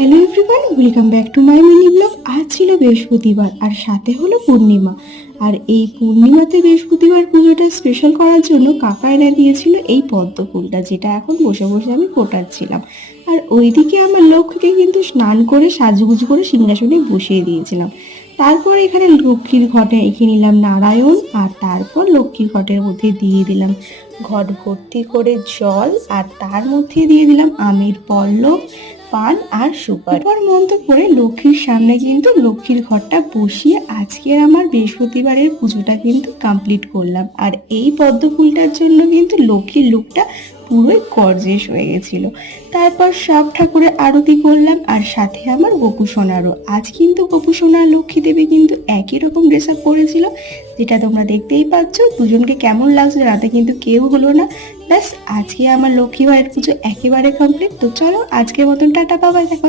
Hello everyone, welcome back to my mini blog. আজ ছিল বৃহস্পতিবার আর সাথে হলো পূর্ণিমা। আর এই পূর্ণিমাতে বৃহস্পতিবার পুজোটা স্পেশাল করার জন্য কাকা এনে দিয়েছিল এই পদ্ম ফুলটা, যেটা এখন বসে বসে আমি ফোটাচ্ছিলাম। আর ওইদিকে আমার লক্ষ্মীকে কিন্তু স্নান করে সাজুগুজু করে সিংহাসনে বসিয়ে দিয়েছিলাম। তারপর এখানে লক্ষ্মীর ঘটে এঁকে নিলাম নারায়ণ, আর তারপর লক্ষ্মীর ঘটের মধ্যে দিয়ে দিলাম ঘট ভর্তি করে জল, আর তার মধ্যে দিয়ে দিলাম আমের পল্লব, পান আর সুপারি। এবার মন্ত্র করে লক্ষ্মীর সামনে কিন্তু লক্ষ্মীর ঘরটা বসিয়ে আজকের আমার বৃহস্পতিবারের পুজোটা কিন্তু কমপ্লিট করলাম। আর এই পদ্ম ফুলটার জন্য কিন্তু লক্ষ্মীর লুকটা পুরোই গর্জিয়াস হয়ে গেছিল। তারপর সব ঠাকুরের আরতি করলাম, আর সাথে আমার গোপু সোনারও। আজ কিন্তু গোপু সোনার লক্ষ্মী দেবী কিন্তু একই রকম ড্রেস আপ করেছিল, যেটা তোমরা দেখতেই পাচ্ছ। দুজনকে কেমন লাগছে রাতে কিন্তু কেউ হলো না। ব্যাস, আজকে আমার লক্ষ্মী ভাইয়ের পুজো একেবারে কমপ্লিট। তো চলো আজকের মতন টাটা, বাবাই, দেখো।